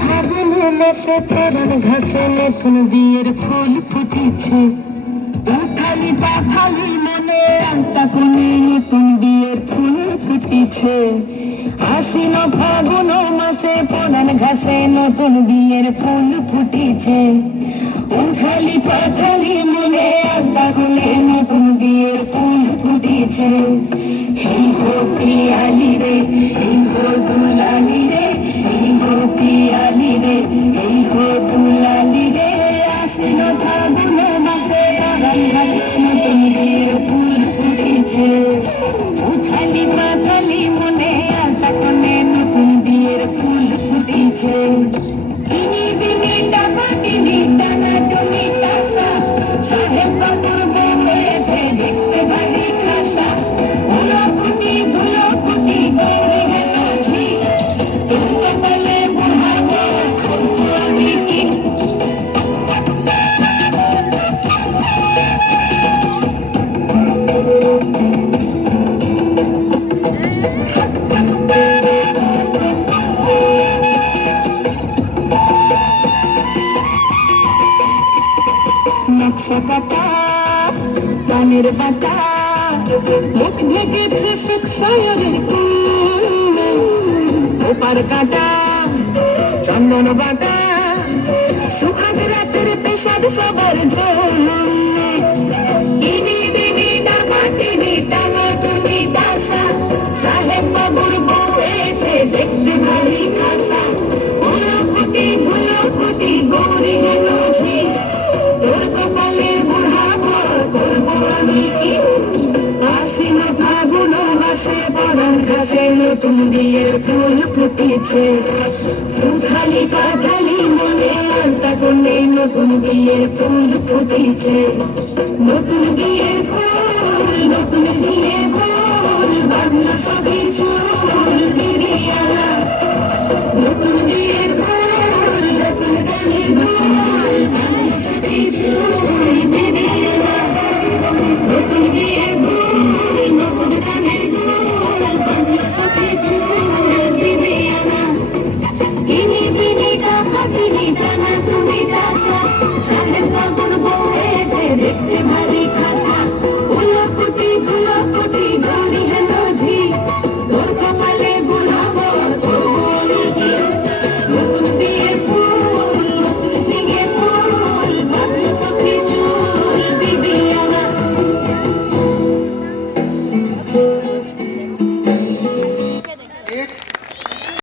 ফাগুনে মাসে পরান ঘাসে নতুন বিয়ের ফুল ফুটিছে। উঠালি পাথালি মনে আলতা কোণে নতুন বিয়ের ফুল ফুটিছে। আশ্বিন ফাগুন মাসে পরান ঘাসে নতুন বিয়ের ফুল ফুটিছে। উঠালি পাথালি মনে আলতা কোণে নতুন বিয়ের ফুল ফুটিছে। এই গো পিয়ালি রে, এই গো দুলালি রে, এই গো পিয়ালি রে, এই গো দুলালি রে। আশ্বিন ফাগুন মাসে পরান ঘাসে নতুন বিয়ের ফুল ফুটিছে। উঠালি পাথালি মনে আলতা কোণে নতুন বিয়ের ফুল ফুটিছে। তিনি বিনি টাকা তিনি টানা তুমি টাসা, সাহেব বাবুর বউ এসে দেখতে ভারী খাসা। ধুলোকুটি ধুলোকুটি গৌরী হেনাছি, তোর কপালে বুড়াবো করবো আমি কি। নকশা কাটা পানের বাটা, মুখ ঢেকেছে সুখসাগরের ফুল। ওপার কাটা চন্দন বাটা, সুহাগ রাতের পেশাদ সবার ঝোল। তিনি বিনি টাকা তিনি টানা তুমি টাসা, সাহেব বাবুর বউ এসে দেখতে ভারী খাসা। ধুলোকুটি ধুলোকুটি গৌরী হেনাছি, তোর কপালে বুড়াবো করবো আমি কি। আশ্বিন ফাগুন মাসে পরান ঘাসে নতুন বিয়ের ফুল ফুটিছে। উঠালি পাথালি মনে আলতা কোণে নতুন বিয়ের ফুল ফুটিছে। নতুন বিয়ের ফুল নতুন ঝিয়ে ফুল, বাজনা সবই চুল।